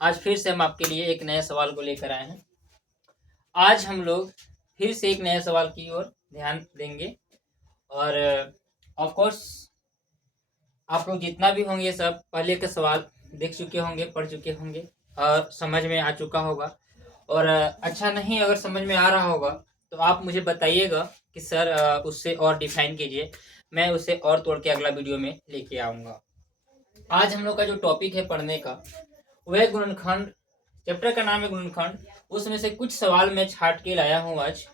आज फिर से हम आपके लिए एक नए सवाल को लेकर आए हैं। आज हम लोग फिर से एक नए सवाल की ओर ध्यान देंगे और ऑफ कोर्स आप लोग जितना भी होंगे सब पहले के सवाल देख चुके होंगे, पढ़ चुके होंगे और समझ में आ चुका होगा। और अच्छा नहीं अगर समझ में आ रहा होगा तो आप मुझे बताइएगा कि सर उससे और डिफाइन कीजिए, मैं उसे और तोड़ के अगला वीडियो में लेके आऊँगा। आज हम लोग का जो टॉपिक है पढ़ने का वह गुणनखंड, चैप्टर का नाम है गुणनखंड। उसमें से कुछ सवाल मैं छाट के लाया हूँ आज,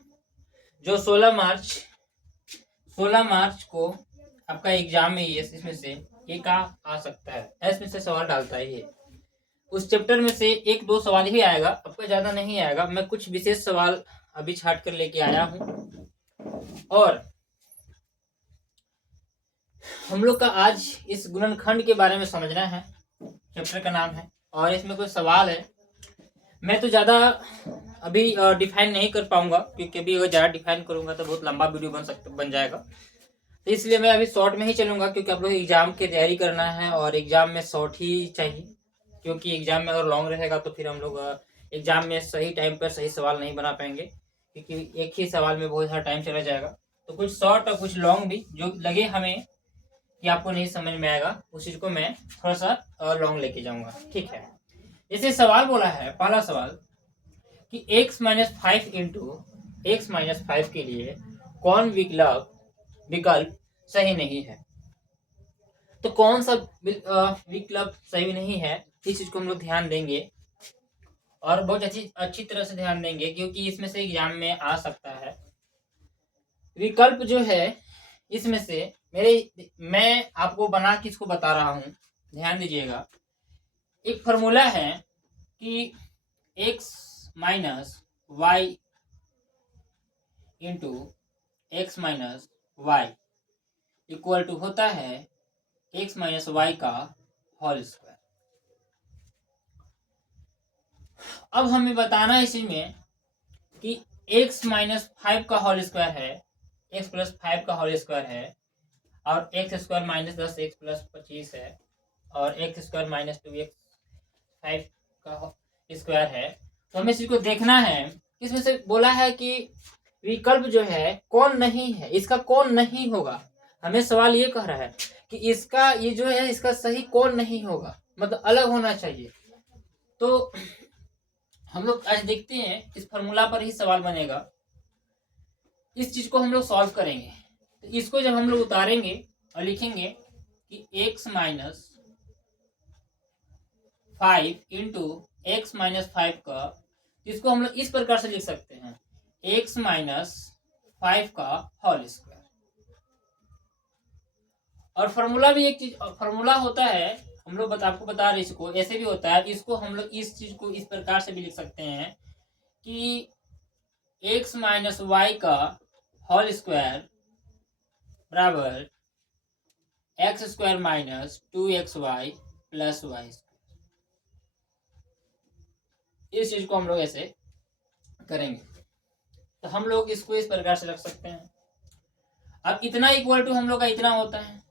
जो 16 मार्च को आपका एग्जाम में ये इसमें से एक आ सकता है, इसमें से सवाल डालता है ये। उस चैप्टर में से एक दो सवाल ही आएगा, आपका ज्यादा नहीं आएगा। मैं कुछ विशेष सवाल अभी छाट कर लेके आया हूँ और हम लोग का आज इस गुणनखंड के बारे में समझना है। चैप्टर का नाम है और इसमें कोई सवाल है। मैं तो ज़्यादा अभी डिफाइन नहीं कर पाऊंगा, क्योंकि अभी अगर ज़्यादा डिफाइन करूंगा तो बहुत लंबा वीडियो बन जाएगा। तो इसलिए मैं अभी शॉर्ट में ही चलूंगा, क्योंकि आप लोग एग्जाम की तैयारी करना है और एग्जाम में शॉर्ट ही चाहिए। क्योंकि एग्जाम में अगर लॉन्ग रहेगा तो फिर हम लोग एग्जाम में सही टाइम पर सही सवाल नहीं बना पाएंगे, क्योंकि एक ही सवाल में बहुत सारा टाइम चला जाएगा। तो कुछ शॉर्ट और कुछ लॉन्ग भी जो लगे हमें कि आपको नहीं समझ में आएगा, उस चीज़ को मैं थोड़ा सा लॉन्ग लेके जाऊंगा, ठीक है। जैसे सवाल बोला है, पहला सवाल कि x-5 इंटू x-5 के लिए कौन विकल्प सही नहीं है। तो कौन सा विकल्प सही नहीं है, इस चीज को हम लोग ध्यान देंगे और बहुत अच्छी तरह से ध्यान देंगे, क्योंकि इसमें से एग्जाम में आ सकता है। विकल्प जो है इसमें से मैं आपको बना के इसको बता रहा हूं, ध्यान दीजिएगा। एक फॉर्मूला है कि x-y into x-y equal to होता है x-y का होल स्क्वायर। अब हमें बताना है इसी में कि x-5 का होल स्क्वायर है, x+5 का होल स्क्वायर है और x² - 10 x + 25 है और x² - 2x 5 का स्क्वायर है। तो हमें इसी को देखना है। इसमें से बोला है कि विकल्प जो है कौन नहीं है, इसका कौन नहीं होगा। हमें सवाल ये कह रहा है कि इसका ये जो है इसका सही कौन नहीं होगा, मतलब अलग होना चाहिए। तो हम लोग आज देखते हैं, इस फॉर्मूला पर ही सवाल बनेगा। इस चीज को हम लोग सॉल्व करेंगे। तो इसको जब हम लोग उतारेंगे और लिखेंगे कि x-5 इंटू x-5 का, इसको हम लोग इस प्रकार से लिख सकते हैं x-5 का होल स्क्वायर। और फॉर्मूला भी एक चीज फॉर्मूला होता है, हम लोग आपको बता रहे इसको ऐसे भी होता है। इसको हम लोग इस चीज को इस प्रकार से भी लिख सकते हैं कि x-y का होल स्क्वायर बराबर x² - 2xy + y। इस चीज को हम लोग ऐसे करेंगे तो हम लोग इसको इस प्रकार से रख सकते हैं। अब इतना इक्वल टू हम लोग का इतना होता है।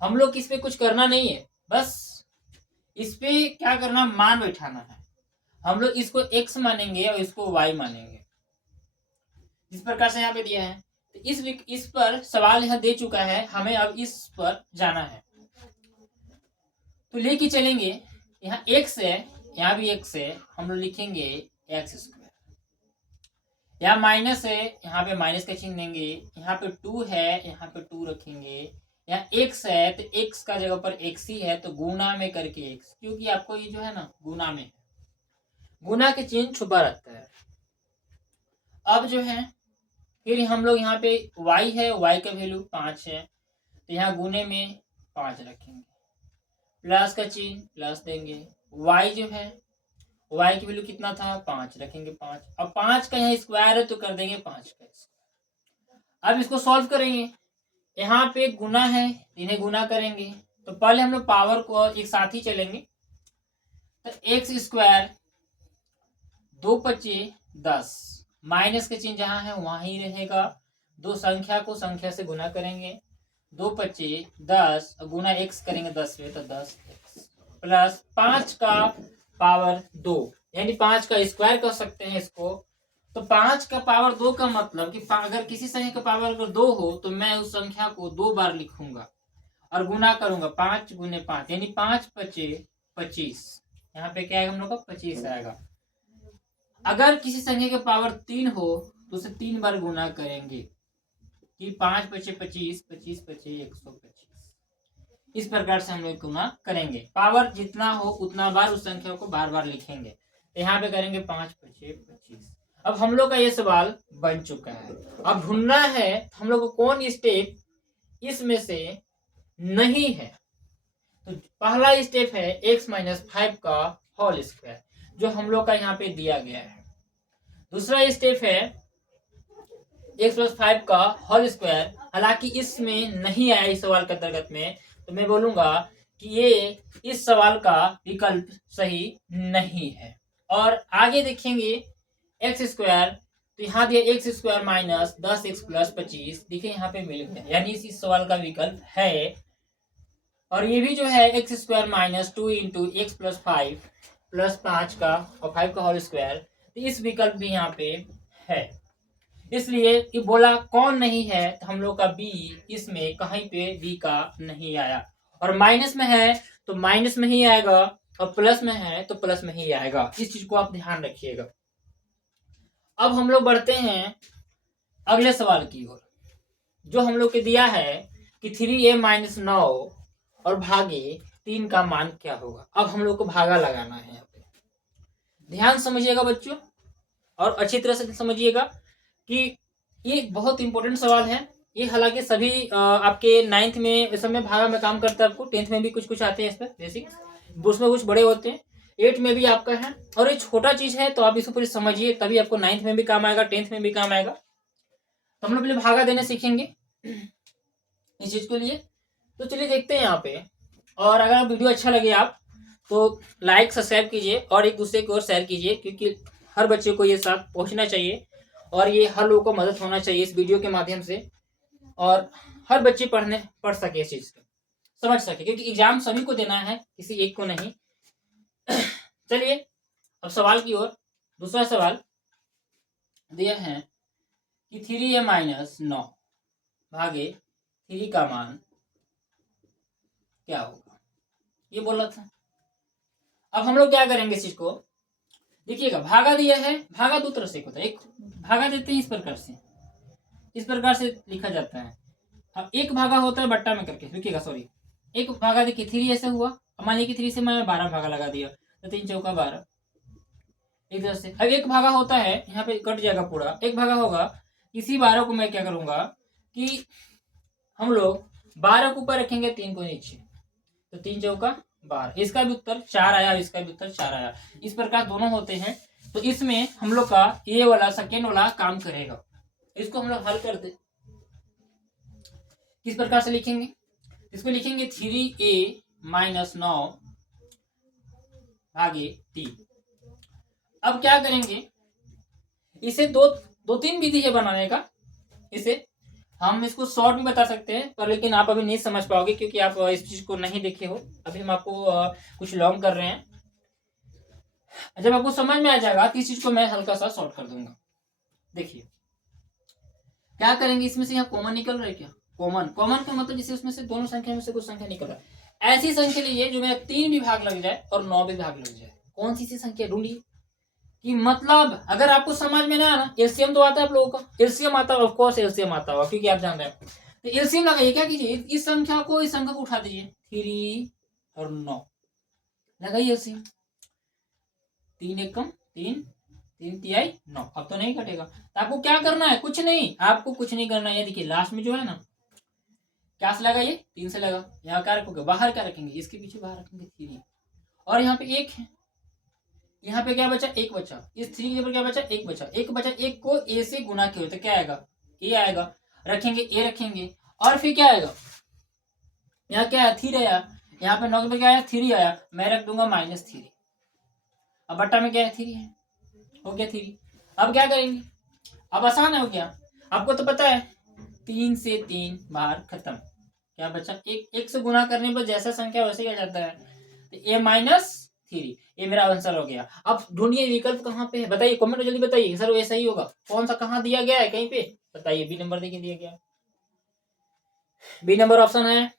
हम लोग इस पे कुछ करना नहीं है, बस इस पे क्या करना, मान बैठाना है। हम लोग इसको x मानेंगे और इसको y मानेंगे, इस प्रकार से यहाँ पे दिया है। तो इस पर सवाल यहाँ दे चुका है, हमें अब इस पर जाना है। तो लेके चलेंगे, यहाँ x है, यहाँ भी x है, हम लोग लिखेंगे x²। यहाँ माइनस है, यहाँ पे माइनस का चिन्ह देंगे। यहाँ पे 2 है, यहाँ पे 2 रखेंगे। यहाँ x है तो x का जगह पर x ही है, तो गुना में करके x, क्योंकि आपको ये जो है ना गुना में है, गुना के चिन्ह छुपा रहता है। अब जो है फिर हम लोग यहाँ पे y है, y का वैल्यू 5 है, तो यहाँ गुने में 5 रखेंगे, प्लस का चिन्ह प्लस देंगे। y जो है y की वैल्यू कितना था, 5 रखेंगे 5। अब 5 का यहाँ स्क्वायर है तो कर देंगे 5 का स्क्वायर। अब इसको सॉल्व करेंगे, यहाँ पे गुना है, इन्हें गुना करेंगे। तो पहले हम लोग पावर को एक साथ ही चलेंगे। तो x², 2 × 5 = 10, माइनस के चिन्ह जहां है वहां ही रहेगा। दो संख्या को संख्या से गुना करेंगे, 2 × 5 = 10, गुना x करेंगे 10 से तो 10x, प्लस 5 का पावर 2, यानी 5 का स्क्वायर कर सकते हैं इसको। तो 5 का पावर 2 का मतलब कि अगर किसी संख्या का पावर अगर 2 हो तो मैं उस संख्या को 2 बार लिखूंगा और गुना करूंगा 5 गुने 5, यानी 5 पचे 25। यहाँ पे क्या आएगा हम लोग का 25 आएगा। अगर किसी संख्या के पावर 3 हो तो उसे 3 बार गुना करेंगे कि 5 पचे 25, 25 पचे 125। इस प्रकार से हम लोग गुना करेंगे। पावर जितना हो उतना बार उस संख्या को बार बार लिखेंगे। तो यहाँ पे करेंगे 5 पचे 25। अब हम लोग का ये सवाल बन चुका है। अब ढूंढना है हम लोग को कौन स्टेप इसमें से नहीं है। तो पहला स्टेप है x माइनस 5 का होल स्क्वायर, जो हम लोग का यहाँ पे दिया गया है। दूसरा स्टेप है x प्लस 5 का होल स्क्वायर, हालांकि इसमें नहीं आया इस सवाल के अंतर्गत में, तो मैं बोलूंगा कि ये इस सवाल का विकल्प सही नहीं है। और आगे देखेंगे एक्स स्क्वायर, तो यहाँ दिया x square minus 10x plus 25, देखिए यहाँ पे मिल गया, यानी इस सवाल का विकल्प है। और ये भी जो है x square minus 2 into x plus 5 plus 5 का और 5 का होल स्क्वायर, तो इस विकल्प भी यहाँ पे है। इसलिए ये बोला कौन नहीं है, तो हम लोग का बी इसमें कहीं पे बी का नहीं आया। और माइनस में है तो माइनस में ही आएगा, और प्लस में है तो प्लस में ही आएगा। इस चीज को आप ध्यान रखिएगा। अब हम लोग बढ़ते हैं अगले सवाल की ओर, जो हम लोग के दिया है कि 3a माइनस 9 और भागे 3 का मान क्या होगा। अब हम लोग को भागा लगाना है। यहाँ पे ध्यान समझिएगा बच्चों, और अच्छी तरह से समझिएगा कि ये बहुत इंपॉर्टेंट सवाल है। ये हालांकि सभी आपके 9th में इस समय भागा में काम करता है, आपको 10th में भी कुछ कुछ आते हैं इस पर बेसिक, उसमें कुछ बड़े होते हैं, 8 में भी आपका है। और ये छोटा चीज है तो आप इसको पूरी समझिए, तभी आपको 9th में भी काम आएगा, 10th में भी काम आएगा। तो हम लोग पहले भागा देने सीखेंगे इस चीज के लिए। तो चलिए देखते हैं यहाँ पे। और अगर वीडियो अच्छा लगे आप तो लाइक सब्सक्राइब कीजिए और एक दूसरे को शेयर कीजिए, क्योंकि हर बच्चे को ये साथ पहुंचना चाहिए और ये हर लोगों को मदद होना चाहिए इस वीडियो के माध्यम से, और हर बच्चे पढ़ सके, इस चीज को समझ सके, क्योंकि एग्जाम सभी को देना है, किसी एक को नहीं। चलिए अब सवाल की ओर। दूसरा सवाल दिया है कि 3a माइनस 9 भागे 3 का मान क्या होगा, ये बोला था। अब हम लोग क्या करेंगे इस चीज को, देखिएगा भागा दिया है, भागा दो तरह से होता है। एक भागा देते हैं इस प्रकार से लिखा जाता है। अब एक भागा होता है बट्टा में करके, देखिएगा सॉरी, एक भागा देखिए 3 ऐसे हुआ। अब मान लीजिए कि 3 से मैं 12 भागा लगा दिया, तो 3 चौका 12 एक तरह से। अब एक भागा होता है, यहाँ पे कट जाएगा पूरा, एक भागा होगा। इसी 12 को मैं क्या करूंगा कि हम लोग 12 को ऊपर रखेंगे, 3 को नीचे, तो 3 चौका 12, इसका भी उत्तर 4 आया, इसका भी उत्तर 4 आया। इस प्रकार दोनों होते हैं, तो इसमें हम लोग का ये वाला सेकेंड वाला काम करेगा। इसको हम लोग हल कर दे, किस प्रकार से लिखेंगे, इसको लिखेंगे 3a माइनस 9 भागे 3। अब क्या करेंगे, इसे दो तीन विधि है बनाने का। इसे हम इसको शॉर्ट भी बता सकते हैं, पर लेकिन आप अभी नहीं समझ पाओगे क्योंकि आप इस चीज को नहीं देखे हो। अभी हम आपको कुछ लॉन्ग कर रहे हैं, जब आपको समझ में आ जाएगा तो इस चीज को मैं हल्का सा शॉर्ट कर दूंगा। देखिए क्या करेंगे, इसमें से यहाँ कॉमन निकल रहा है क्या, कॉमन का मतलब जैसे उसमें से दोनों संख्या में से कुछ संख्या निकल रहा है। ऐसी संख्या लीजिए जो मेरा 3 भी भाग लग जाए और 9 भी भाग लग जाए। कौन सी संख्या ढूंढिए कि मतलब अगर आपको समझ में ना आना, एलसीएम तो आता है आप लोगों का, एलसीएम आता है, ऑफ कोर्स एलसीएम आता होगा क्योंकि आप जान रहे हैं। तो एलसीएम लगाइए, क्या कीजिए, इस संख्या को इस संख्या को उठा दीजिए, 3 और 9 लगाइए एलसीएम। 3 एकम 3, 3 तिहाई 9। अब तो नहीं कटेगा, तो आपको क्या करना है, कुछ नहीं, आपको कुछ नहीं करना है। देखिए लास्ट में जो है ना, क्या से लगाइए, 3 से लगा। यहाँ क्या रखोगे, बाहर क्या रखेंगे, इसके पीछे बाहर रखेंगे 3, और यहाँ पे 1 है, यहाँ पे क्या बचा, 1 बचा, इस 3 के ऊपर क्या बचा, 1 बचा, 1 बचा। 1 को a से गुना किया तो क्या आएगा, a आएगा, रखेंगे a रखेंगे, और फिर क्या आएगा, यहाँ क्या आया, 3 आया, यहाँ पे 9 पे क्या आया, 3 आया, मैं रख दूंगा -3। अब बट्टा में क्या है, 3 है, हो गया 3। अब क्या करेंगे, अब आसान है, हो गया। आपको तो पता है 3 से 3 बाहर खत्म, क्या बचा, 1 से गुना करने पर जैसा संख्या वैसे क्या जाता है, तो a माइनस 3। ये मेरा आंसर हो गया। अब ढूंढिए विकल्प कहाँ पे है, बताइए कमेंट में जल्दी बताइए सर ये सही होगा। कौन सा कहाँ दिया गया है कहीं पे, बताइए। बी नंबर देखिए दिया गया, बी नंबर ऑप्शन है।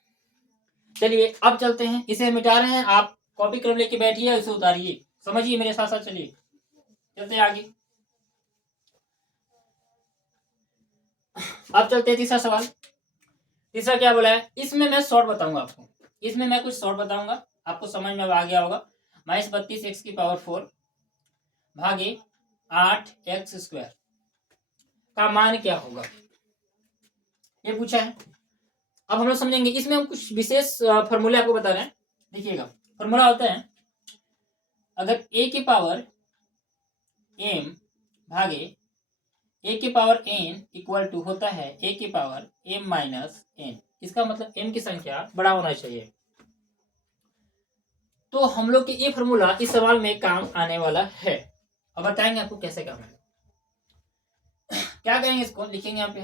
चलिए अब चलते हैं, इसे मिटा रहे हैं, आप कॉपी कलम लेके बैठिए, इसे उतारिए, समझिए मेरे साथ साथ, चलिए चलते हैं आगे। अब चलते हैं तीसरा सवाल। तीसरा क्या बोला है, इसमें मैं शॉर्ट बताऊंगा आपको, इसमें मैं कुछ शॉर्ट बताऊंगा, आपको समझ में आ गया होगा। -32x⁴ भागे 8x² का मान क्या होगा, ये पूछा है। अब हम लोग समझेंगे, इसमें हम कुछ विशेष फॉर्मूले आपको बता रहे हैं। देखिएगा, फॉर्मूला होता है, अगर a की पावर m भागे a की पावर n इक्वल टू होता है a की पावर m माइनस n, इसका मतलब m की संख्या बड़ा होना चाहिए। तो हम लोग के ये फॉर्मूला इस सवाल में काम आने वाला है। अब बताएंगे आपको कैसे काम है। क्या करेंगे, इसको लिखेंगे यहाँ पे,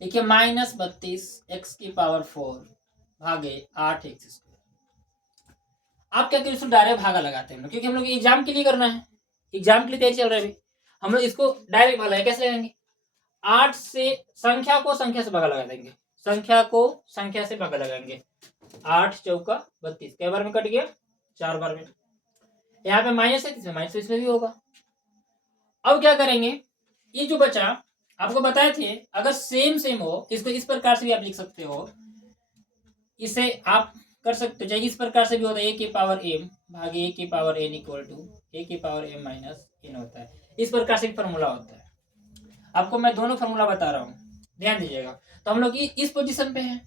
देखिए -32x⁴ भागे 8x²। आप क्या करें, डायरेक्ट भागा लगाते हैं, क्योंकि हम लोग एग्जाम के लिए करना है, एग्जाम के लिए तैयारी चल रहा है अभी। हम लोग इसको डायरेक्ट भागा कैसे लगाएंगे, 8 से संख्या को संख्या से भागा लगा देंगे, संख्या को संख्या से भागा लगाएंगे। 8 चौका 32, कई बार में कट गया, 4 बार में। यहाँ पे माइनस है, इसमें माइनस, इसमें भी होगा। अब क्या करेंगे, ये जो बचा आपको बताए थे, अगर सेम सेम हो, इसको इस प्रकार से भी आप लिख सकते हो, इसे आप कर सकते हो, चाहे इस प्रकार से भी होता है, a की पावर m भागे a की power n equal to a की पावर m माइनस n होता है। इस प्रकार से फॉर्मूला होता है। आपको मैं दोनों फॉर्मूला बता रहा हूँ, ध्यान दीजिएगा। तो हम लोग इस पोजीशन पे हैं,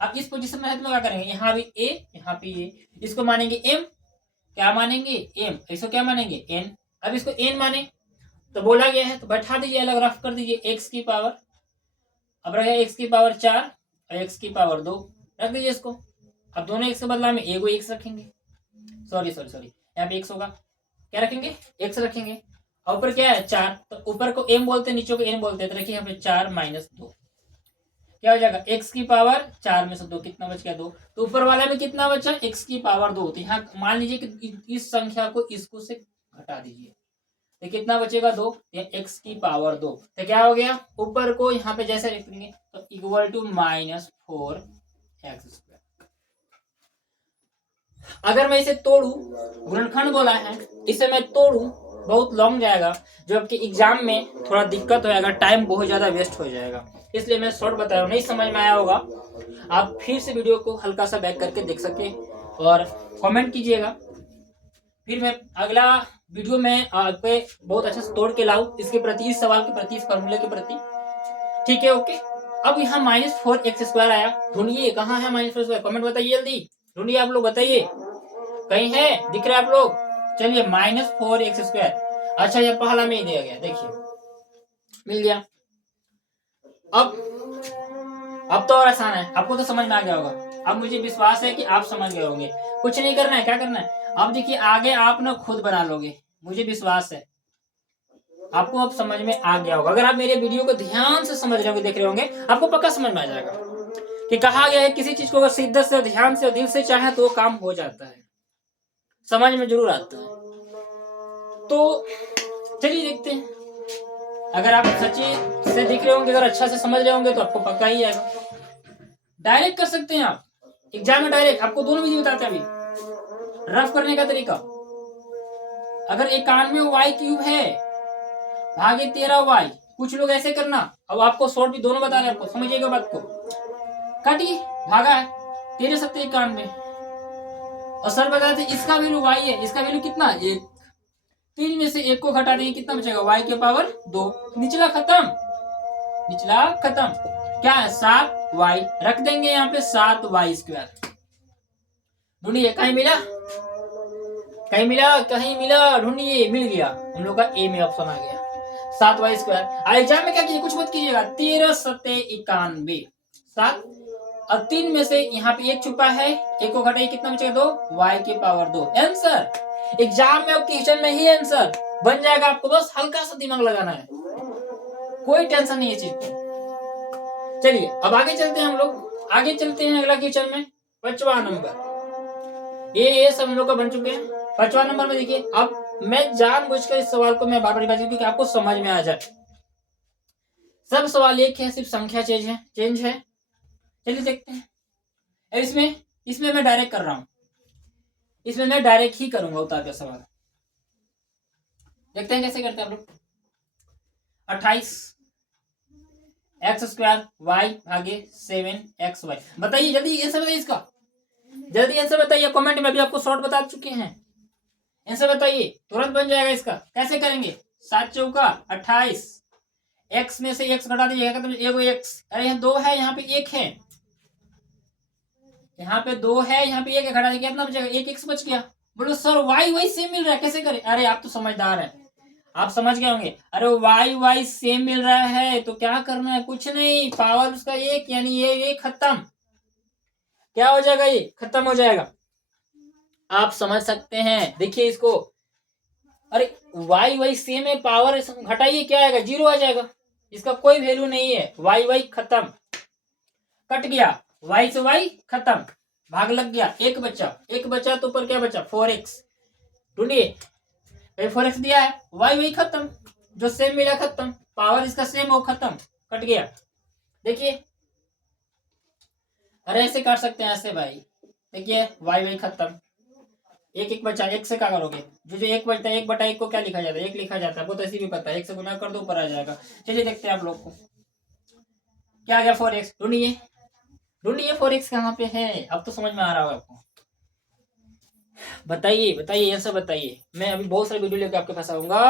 अब इस पोजीशन में है तो क्या करेंगे, यहाँ भी a, यहाँ पे a, इसको मानेंगे m, क्या मानेंगे m, इसको क्या मानेंगे n। अब इसको n माने तो बोला गया है, तो बैठा दीजिए, अलग रफ कर दीजिए, x की पावर, अब रहेगा x की पावर 4 और x की पावर 2, रख दीजिए इसको। अब दोनों x के बदला में एगो x रखेंगे, सॉरी यहाँ पे x होगा, क्या रखेंगे, x रखेंगे। और ऊपर क्या है 4, तो ऊपर को m बोलते हैं, नीचे को n बोलते हैं, तो रखिए यहाँ पे 4 माइनस 2, क्या हो जाएगा, x की पावर 4 में से 2, कितना बच गया 2। तो ऊपर वाला में कितना बचा, x की पावर 2। तो यहाँ मान लीजिए कि इस संख्या को इसको से घटा दीजिए, तो कितना बचेगा 2, या x की पावर 2। तो क्या हो गया, ऊपर को यहाँ पे जैसे लिखेंगे तो इक्वल टू -4x²। अगर मैं इसे तोड़ू, गुणनखंड बोला है, इसे मैं तोड़ू बहुत लॉन्ग जाएगा, जो आपके एग्जाम में थोड़ा दिक्कत हो जाएगा, टाइम बहुत ज्यादा वेस्ट हो जाएगा, इसलिए मैं शॉर्ट बता रहा हूँ। नहीं समझ में आया होगा, आप फिर से वीडियो को हल्का सा बैक करके देख सके और कमेंट कीजिएगा, फिर मैं अगला वीडियो में आप पे बहुत अच्छा से तोड़ के लाऊं, इसके प्रति, इस सवाल के प्रति, इस फॉर्मूले के प्रति, ठीक है, ओके। अब यहाँ -4x² आया, ढूंढिए कहाँ है -4x², कमेंट बताइए जल्दी, ढूंढिए आप लोग, बताइए कहीं है, दिख रहा है आप लोग। चलिए -4x², अच्छा ये पहला में ही दिया गया, देखिए मिल गया। अब तो और आसान है, आपको तो समझ में आ गया होगा, अब मुझे विश्वास है कि आप समझ गए होंगे। कुछ नहीं करना है, क्या करना है, अब देखिए आगे आप ना खुद बना लोगे, मुझे विश्वास है आपको अब समझ में आ गया होगा। अगर आप मेरे वीडियो को ध्यान से समझ रहे होंगे, देख रहे होंगे, आपको पक्का समझ में आ जाएगा कि कहा गया है किसी चीज को अगर शिद्दत से, ध्यान से और दिल से चाहे तो वो काम हो जाता है, समझ में जरूर आता है। तो चलिए देखते हैं, अगर आप सच्ची से दिख रहे होंगे, अगर अच्छा से समझ रहे होंगे, तो आपको पक्का ही आएगा। डायरेक्ट कर सकते हैं आप एग्जाम में, डायरेक्ट आपको दोनों विधि बताते हैं अभी। रफ करने का तरीका, अगर 91y³ है भागे 13y, कुछ लोग ऐसे करना, अब आपको शॉर्ट भी दोनों बता रहे हैं, आपको समझिएगा बात को, काटिए, भागा है 13 सत्ते 91, और सर बताए थे इसका वैल्यू y है, इसका वैल्यू कितना, 1, 3 में से 1 को घटा देंगे, कितना बचेगा, y की पावर 2, निचला खत्म, निचला खत्म, क्या है 7y, रख देंगे यहाँ पे 7y²। ढूंढिए, कहीं मिला, कहीं मिला, कहीं मिला, ढूंढिए, मिल गया, हम लोग का ए में ऑप्शन आ गया 7y²। एग्जाम में क्या कीजिए, कुछ मत कीजिएगा, 13 सत्ते 91, 7 और 3 में से यहाँ पे 1 छुपा है, 1 को घटाइए, कितना बचेगा 2, y की पावर 2, आंसर। एग्जाम में और क्वेश्चन में ही आंसर बन जाएगा, आपको बस हल्का सा दिमाग लगाना है, कोई टेंशन नहीं है चीज को। चलिए अब आगे चलते हैं, हम लोग आगे चलते हैं अगला क्वेश्चन में, 5वां नंबर। ये सब हम लोग का बन चुके हैं। 5वां नंबर में देखिए, अब मैं जानबूझकर इस सवाल को मैं बार बार रिवाइज क्योंकि आपको समझ में आ जाए। सब सवाल एक है, सिर्फ संख्या चेंज है। चलिए देखते हैं। इसमें इसमें मैं डायरेक्ट कर रहा हूं, इसमें मैं डायरेक्ट ही करूंगा उतार का सवाल। देखते हैं कैसे करते हैं आप लोग। 28 एक्स स्क्वायर वाई भागे 7xy। बताइए जल्दी आंसर बताइए इसका, जल्दी आंसर बताइए कमेंट में। अभी आपको शॉर्ट बता चुके हैं, आंसर बताइए, तुरंत बन जाएगा इसका। कैसे करेंगे? 7 चौका 28, एक्स में से एक्स घटा दीजिएगा तो एगो एक्स, अरे यहाँ 2 है, यहाँ पे 1 है, यहाँ पे 2 है, यहाँ पे 1 है, घटा दीजिए कितना बचेगा? 1 एक्स बच गया। बोलो सर वाई वाई सेम मिल रहा है, कैसे करें? अरे आप तो समझदार हैं, आप समझ गए होंगे। अरे वाई वाई सेम मिल रहा है तो क्या करना है? कुछ नहीं, पावर उसका 1 यानी ये खत्म। क्या हो जाएगा? ये खत्म हो जाएगा। आप समझ सकते हैं, देखिए इसको। अरे वाई वाई सेम है, पावर घटाइए क्या आएगा? 0 आ जाएगा, इसका कोई वैल्यू नहीं है। वाई वाई खत्म, कट गया, वाई से वाई खत्म, भाग लग गया, एक बचा तो ऊपर क्या बचा? 4x। ढूंढिए, 4x दिया है, वाई वाई खत्म, जो सेम मिला खत्म, पावर इसका सेम हो खत्म, कट गया। देखिए, अरे ऐसे काट सकते हैं ऐसे भाई। देखिए वाई वाई खत्म, एक बचा, एक से क्या करोगे? जो एक बचता है, 1/1 को क्या लिखा जाता है? 1 लिखा जाता है, वो तो ऐसे भी पता है, 1 से गुना कर दो ऊपर आ जाएगा। चलिए देखते हैं आप लोग को क्या आ गया। 4x ढूंढिए 4x कहाँ पे है? अब तो समझ में आ रहा होगा आपको। बताइए आंसर बताइए। मैं अभी बहुत सारे वीडियो लेके आपके पास आऊंगा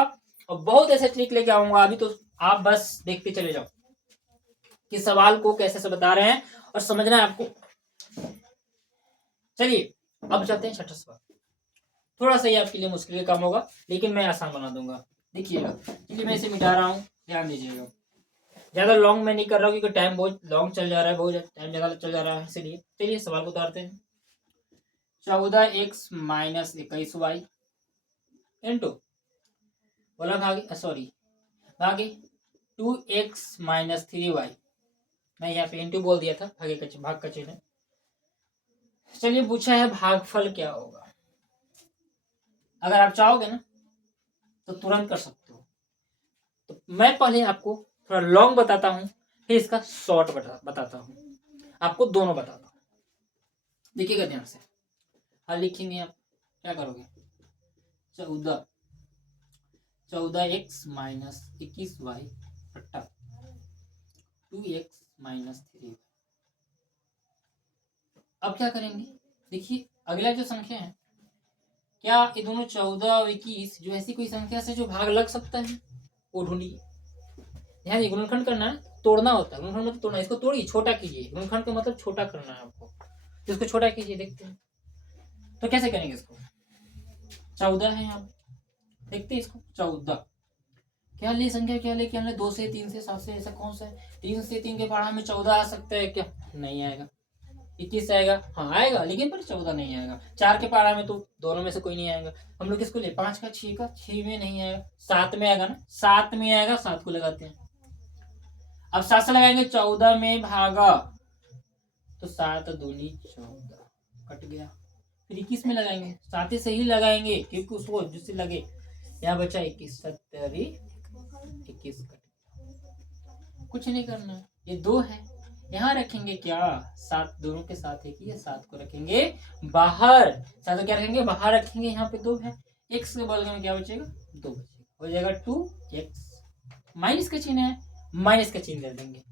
और बहुत ऐसे ट्रिक लेके आऊंगा। अभी तो आप बस देखते चले जाओ कि सवाल को कैसे से बता रहे हैं और समझना है आपको। चलिए अब चलते हैं 6ठा सवाल। थोड़ा सा ये आपके लिए मुश्किल कम होगा, लेकिन मैं आसान बना दूंगा। देखिएगा, चलिए मैं इसे मिटा रहा हूँ, ध्यान दीजिएगा। ज्यादा लॉन्ग में नहीं कर रहा हूँ क्योंकि टाइम बहुत लॉन्ग चल जा रहा है, बहुत टाइम ज्यादा चल जा रहा है, इसलिए चलिए सवाल को उतारते हैं। 14x - 21y इंटू बोला भागे 2x - 3y। मैं यहाँ पे इंटू बोल दिया था, भाग का चिन्ह। चलिए पूछा है भागफल क्या होगा। अगर आप चाहोगे ना तो तुरंत कर सकते हो। तो मैं पहले आपको थोड़ा लॉन्ग बताता हूँ, फिर इसका शॉर्ट बताता हूँ, आपको दोनों बताता हूँ। देखिएगा ध्यान से। हल लिखेंगे आप, क्या करोगे? 14x - 21y 2x - 3y। अब क्या करेंगे? देखिए अगला जो संख्या है, क्या ये दोनों 14 और 21 जो ऐसी कोई संख्या से जो भाग लग सकता है, वो ढूंढिए। ध्यान, गुणनखंड करना है, तोड़ना होता है। गुणनखंड मतलब तोड़ना, इसको तोड़िए, छोटा कीजिए। गुणनखंड का मतलब छोटा करना है आपको, तो इसको छोटा कीजिए। देखते हैं तो कैसे करेंगे इसको। 14 है यहाँ, देखते हैं इसको। 14 क्या ले संख्या, क्या ले 2 से 3 से 7 से, ऐसा कौन सा है? 3 से 3 के पढ़ा में 14 आ सकता है क्या? नहीं आएगा। 21 आएगा, हाँ आएगा, लेकिन पर 14 नहीं आएगा। 4 के पारा में तो दोनों में से कोई नहीं आएगा। हम लोग किसको ले? 5 का 6 में नहीं आएगा, 7 में आएगा ना, 7 में आएगा, 7 को लगाते हैं। अब 7 से लगाएंगे, 14 में भागा तो 7 दूनी 14, कट गया। फिर 21 में लगाएंगे, 7 से ही लगाएंगे क्योंकि उसको जिससे लगे। यहाँ बचा 21, 70 21, कुछ नहीं करना है। ये 2 है, यहाँ रखेंगे क्या? 7 दोनों के साथ एक ही है, 7 को रखेंगे बाहर। 7 को क्या रखेंगे? बाहर रखेंगे। यहाँ पे 2 है, x के बदले में क्या बचेगा? 2 बचेगा, हो जाएगा 2x। माइनस का चिन्ह है, माइनस का चिन्ह कर देंगे।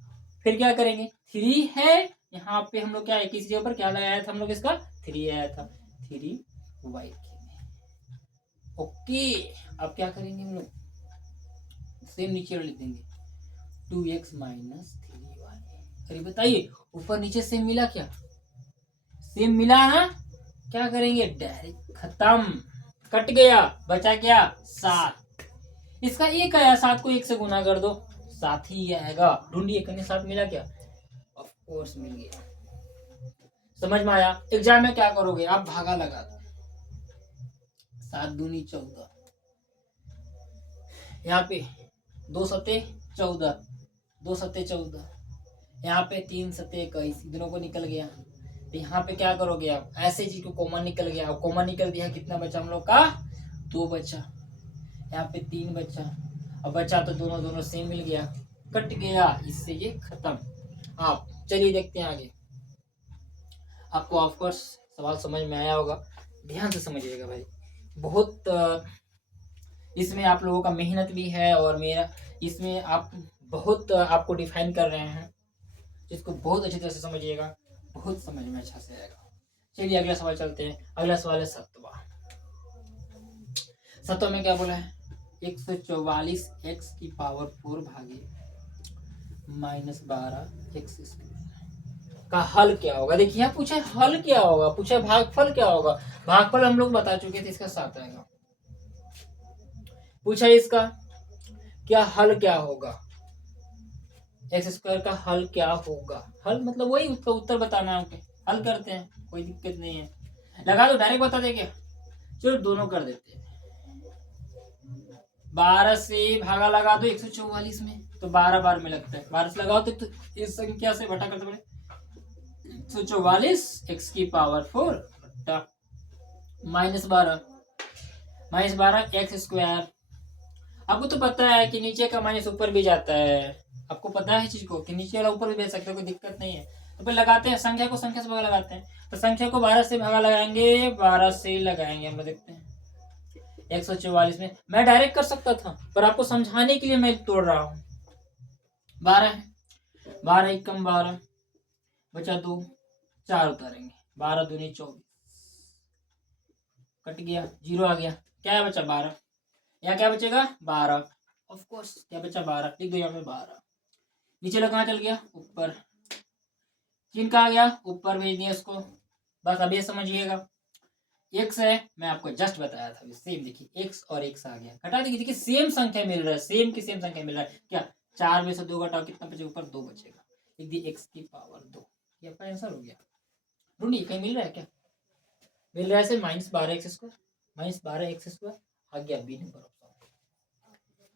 फिर क्या करेंगे? 3 है, यहाँ पे हम लोग क्या 21 के ऊपर क्या लगाया था हम लोग? इसका 3 आया था, 3y। ओके, अब क्या करेंगे हम लोग? सेम नीचे लिख देंगे 2x - 3y। अरे बताइए, ऊपर नीचे सेम मिला क्या? सेम मिला ना? क्या करेंगे? डायरेक्ट खत्म, कट गया, बचा क्या? 7। इसका 1 आया, 7 को 1 से गुना कर दो, 7 ही आएगा। ढूंढिए कहीं 7 मिला क्या? ऑफ कोर्स मिल गया। समझ में आया? एग्जाम में क्या करोगे आप? भागा लगा दो, 7 दूनी 14, यहाँ पे 2 सत्ते 14, 2 सत्ते 14, यहाँ पे 3 सत्ते 21, दोनों को निकल गया। तो यहाँ पे क्या करोगे आप, ऐसे चीज को कॉमन निकल गया, अब कॉमन निकल दिया, कितना बचा हम लोग का, 2 बचा, यहाँ पे 3 बचा, अब बचा तो दोनों दोनों सेम मिल गया, कट गया, इससे ये खत्म। आप चलिए देखते हैं आगे। आपको ऑफकोर्स सवाल समझ में आया होगा, ध्यान से समझिएगा भाई, बहुत इसमें आप लोगों का मेहनत भी है और मेरा इसमें आप बहुत आपको डिफाइन कर रहे हैं, जिसको बहुत अच्छी तरह से समझिएगा, बहुत समझ में अच्छा से आएगा। चलिए अगला सवाल चलते हैं। अगला सवाल है सत्वा। सत्वा में क्या बोला है, 144 x की पावर 4 भागे -12 x² का हल क्या होगा। देखिए यहाँ पूछा हल क्या होगा, पूछा भागफल क्या होगा। भागफल हम लोग बता चुके थे, इसका 7 आएगा। पूछा इसका क्या हल क्या होगा, x² का हल क्या होगा। हल मतलब वही उसका उत्तर बताना है, हल करते हैं, कोई दिक्कत नहीं है, लगा दो, डायरेक्ट बता देंगे। चलो दोनों कर देते हैं। 12 से भागा लगा दो 144 में, तो 12 बार में लगता है, 12 से लगाओ तो इस संख्या से बटा करते पड़े, 144 x की पावर 4 -12 x²। आपको तो पता है कि नीचे का माइनस ऊपर भी जाता है, आपको पता है चीज को कि नीचे वाला ऊपर भी भेज सकते हो, कोई दिक्कत नहीं है। तो फिर लगाते हैं, संख्या को संख्या से भागा लगाते हैं, तो संख्या को 12 से भागा लगाएंगे, 12 से लगाएंगे, हम लोग देखते हैं 144 में। मैं डायरेक्ट कर सकता था, पर आपको समझाने के लिए मैं तोड़ रहा हूँ। 12 है, 12 1 कम 12 बचा 2, 4 उतारेंगे, 12 दूनी 24, कट गया, 0 आ गया, क्या है बचा 12, यहाँ क्या बचेगा 12, ऑफ कोर्स क्या बचा 12, लिख दो यहाँ पे 12। नीचे लगा चल गया ऊपर, चिन्ह कहाँ गया ऊपर, भेज दिया इसको, बस अब ये समझिएगा। एक्स है, मैं आपको जस्ट बताया था, सेम देखिए x और x आ गया, घटा देखिए, देखिए सेम संख्या मिल रहा है, सेम की सेम संख्या मिल रहा है। क्या 4 में से 2 घटाओ, कितना बचेगा ऊपर, 2 बचेगा, लिख दी x की पावर 2, ये आपका आंसर हो गया। ढूंढिए कहीं मिल रहा है क्या, मिल रहा है से -12 x², -12 x² आ गया बी नंबर ऑप्शन,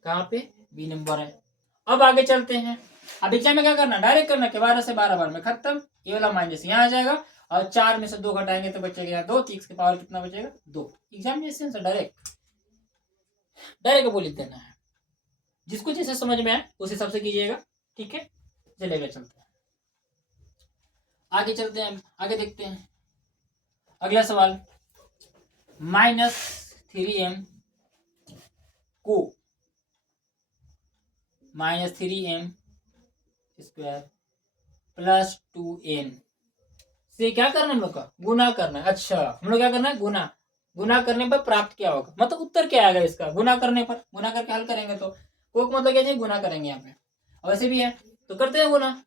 कहाँ पे बी नंबर है। अब आगे चलते हैं। अब एग्जाम में क्या करना, डायरेक्ट करना कि 12 से 12 बार में खत्म, ये वाला माइनस यहाँ आ जाएगा, और 4 में से 2 घटाएंगे तो बचेगा यहाँ 2, 3 की पावर कितना बचेगा 2। एग्जाम में से डायरेक्ट डायरेक्ट बोल देना है, जिसको जैसे समझ में आए उस हिसाब से कीजिएगा, ठीक है। चलेगा, चलते हैं आगे, चलते हैं आगे, देखते हैं अगला सवाल। -3m को -3m² + 2n से क्या करना है हम लोग का, गुना करना है। अच्छा हम लोग क्या करना है, गुना, गुना करने पर प्राप्त क्या होगा, मतलब उत्तर क्या आएगा इसका, गुना करने पर, गुना करके हल करेंगे तो कोक मतलब क्या चाहिए, गुना करेंगे यहाँ पे, और वैसे भी है तो करते हैं गुना।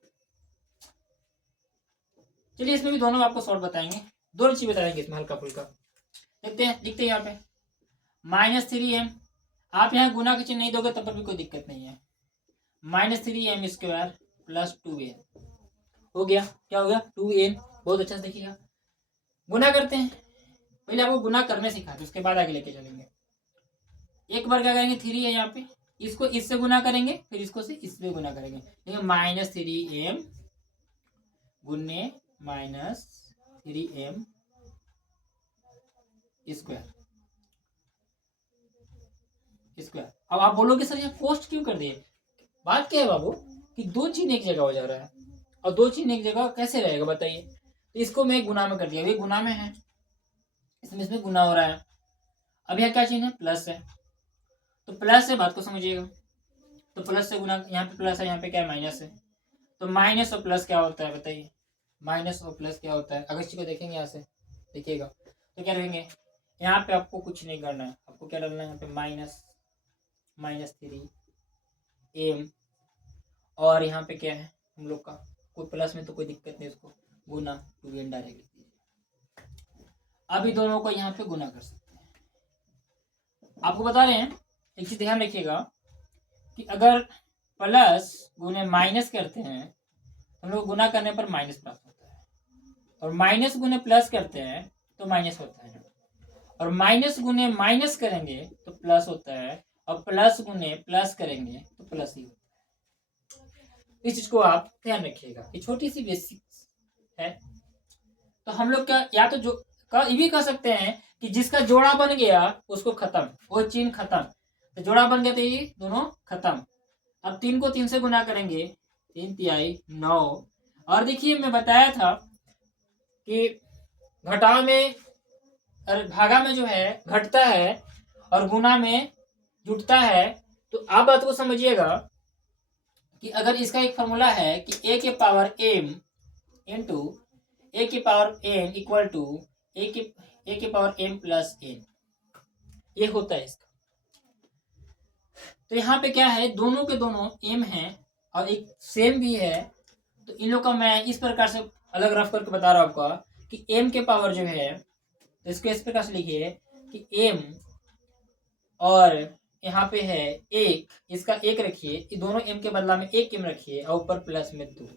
चलिए इसमें भी दोनों आपको शॉर्ट बताएंगे, दोनों चीज बताएंगे इसमें हल्का फुल्का, देखते हैं, लिखते हैं यहाँ पे -3m, आप यहाँ गुना के चिन्ह नहीं दोगे तब पर भी कोई दिक्कत नहीं है, -3m² + 2n हो गया, क्या हो गया 2n, बहुत अच्छा से देखिएगा। गुना करते हैं, पहले आपको गुना करने सिखाते, उसके बाद आगे लेके चलेंगे। एक बार क्या करेंगे, 3 है यहाँ पे, इसको इससे गुना करेंगे, फिर इसको से इससे गुना करेंगे, देखिए -3m गुने -3m² स्क्वायर। अब आप बोलोगे सर यहाँ कोष्ट क्यों कर दिए, बात क्या है बाबू कि 2 चिन्ह एक जगह हो जा रहा है, और 2 चिन्ह एक जगह कैसे रहेगा बताइए, तो इसको मैं गुना में कर दिया, ये गुना में है, इसमें गुना हो रहा है। अब यहाँ क्या चिन्ह है, प्लस है, तो प्लस से बात को समझिएगा, तो प्लस से गुना, यहाँ पे प्लस है, यहाँ पे क्या है माइनस है, तो माइनस और प्लस क्या होता है बताइए, माइनस और प्लस क्या होता है, अगर इसको देखेंगे यहाँ से देखिएगा तो क्या रहेंगे, यहाँ पे आपको कुछ नहीं करना है, आपको क्या डालना है यहाँ पे -3m, और यहाँ पे क्या है हम लोग का, कोई प्लस में तो कोई दिक्कत नहीं, उसको गुना 2n डायरेक्ट लिख दीजिए। अभी दोनों को यहाँ पे गुना कर सकते हैं। आपको बता रहे हैं, एक चीज ध्यान रखिएगा कि अगर प्लस गुने माइनस करते हैं हम लोग गुना करने पर माइनस प्राप्त होता है, और माइनस गुने प्लस करते हैं तो माइनस होता है, और माइनस गुने माइनस करेंगे तो प्लस होता है, और प्लस गुने प्लस करेंगे तो प्लस ही होता है। इस चीज को आप ध्यान रखिएगा, ये छोटी सी बेसिक्स है, तो हम लोग क्या या तो जो ये भी कह सकते हैं कि जिसका जोड़ा बन गया उसको खत्म, वो चिन्ह खत्म। तो जोड़ा बन गया तो ये दोनों खत्म। अब 3 को 3 से गुना करेंगे, 3 तिहाई 9। और देखिए मैं बताया था कि घटाव में और भागा में जो है घटता है और गुना में जुटता है। तो आप बात को समझिएगा कि अगर इसका एक फॉर्मूला है कि a के पावर m इंटू a के power n equal to a के पावर m प्लस n, ये होता है इसका। तो यहाँ पे क्या है, दोनों के दोनों m है और एक सेम भी है। तो इन लोग का मैं इस प्रकार से अलग रफ करके बता रहा हूँ आपका कि m के पावर जो है, तो इसको इस प्रकार से लिखिए कि m और यहाँ पे है एक, इसका एक रखिए, दोनों m के बदला में एक m रखिए और ऊपर प्लस में 2।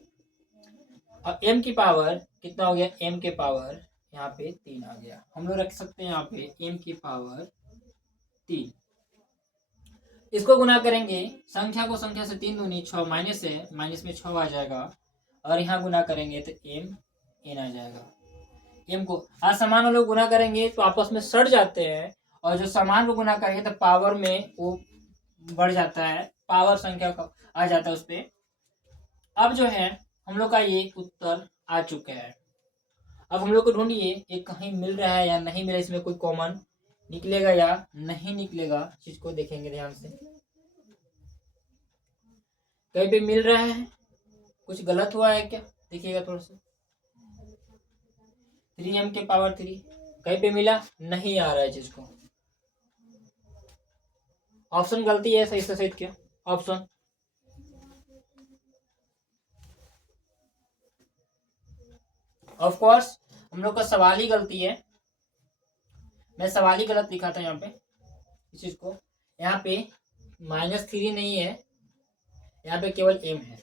और m की पावर कितना हो गया, m के पावर यहाँ पे 3 आ गया। हम लोग रख सकते हैं यहाँ पे m की पावर 3। इसको गुना करेंगे, संख्या को संख्या से 3 दूनी 6, माइनस है, माइनस में 6 आ जाएगा। और यहाँ गुना करेंगे तो m n आ जाएगा। m को आज समान लोग गुना करेंगे तो आपस में सट जाते हैं, और जो समान को गुना करेंगे तो पावर में वो बढ़ जाता है, पावर संख्या का आ जाता है उस पर। अब जो है हम लोग का ये उत्तर आ चुका है। अब हम लोग को ढूंढिए ये कहीं मिल रहा है या नहीं मिल रहा है, इसमें कोई कॉमन निकलेगा या नहीं निकलेगा, चीज को देखेंगे ध्यान से। कहीं पे मिल रहा है, कुछ गलत हुआ है क्या, देखिएगा थोड़ा सा। 3m के पावर 3 कहीं पे मिला, नहीं आ रहा है चीज को। ऑप्शन गलती है, सही से सही क्या ऑप्शन। ऑफ कोर्स हम लोग का सवाल ही गलती है, मैं सवाल ही गलत लिखा था यहाँ पे इस चीज को। यहाँ पे -3 नहीं है, यहाँ पे केवल m है।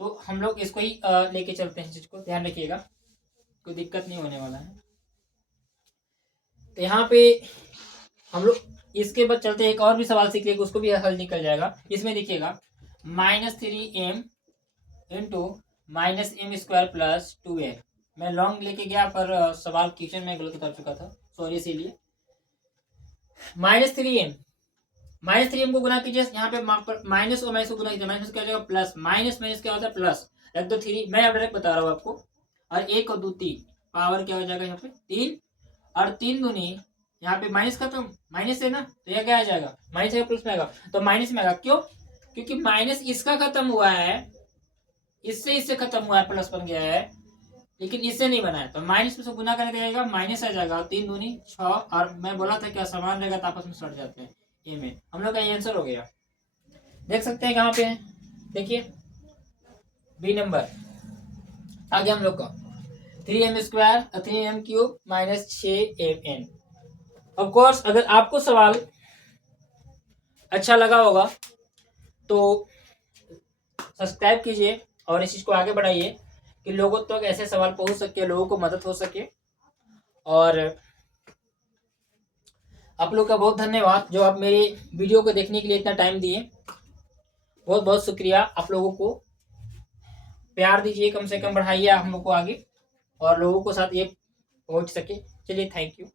तो हम लोग इसको ही लेके चलते हैं, चीज को ध्यान रखिएगा, कोई दिक्कत नहीं होने वाला है। तो यहाँ पे हम लोग इसके बाद चलते हैं, एक और भी सवाल सीख लेंगे, उसको भी हल निकल जाएगा। इसमें देखिएगा -3m into -m² plus 2a। मैं लॉन्ग लेके गया पर सवाल क्वेश्चन में गलत उतर चुका था, सॉरी। इसीलिए -3m को गुना कीजिए, यहाँ पे माइनस और माइनस को गुना कीजिए, माइनस क्या हो जाएगा प्लस, माइनस माइनस क्या होता है प्लस, रख दो 3। मैं अब डायरेक्ट बता रहा हूँ आपको। और 1 और 2 3, पावर क्या हो जाएगा यहाँ पे 3, और 3 दूनी यहाँ पे माइनस खत्म, माइनस है ना, तो यह क्या आ जाएगा माइनस आएगा प्लस में आएगा, तो माइनस में आएगा। क्यों, क्योंकि माइनस इसका खत्म हुआ है, इससे खत्म हुआ है, प्लस बन गया है, लेकिन इससे नहीं बना है। तो माइनस में से गुना करने जाएगा, माइनस आ जाएगा, 3 दूनी 6। और मैं बोला था क्या समान रहेगा तो आपस में सट जाते हैं, ए में हम लोग का ये आंसर हो गया। देख सकते हैं कहाँ पे है, देखिए बी नंबर आगे हम लोग का 3m² 3m³ -6mn। Of course अगर आपको सवाल अच्छा लगा होगा तो सब्सक्राइब कीजिए और इस चीज को आगे बढ़ाइए कि लोगों तक ऐसे सवाल पहुंच सके, लोगों को मदद हो सके। और आप लोग का बहुत धन्यवाद जो आप मेरी वीडियो को देखने के लिए इतना टाइम दिए, बहुत बहुत शुक्रिया। आप लोगों को प्यार दीजिए, कम से कम बढ़ाइए हम लोग को आगे, और लोगों को साथ ये पहुंच सके। चलिए, थैंक यू।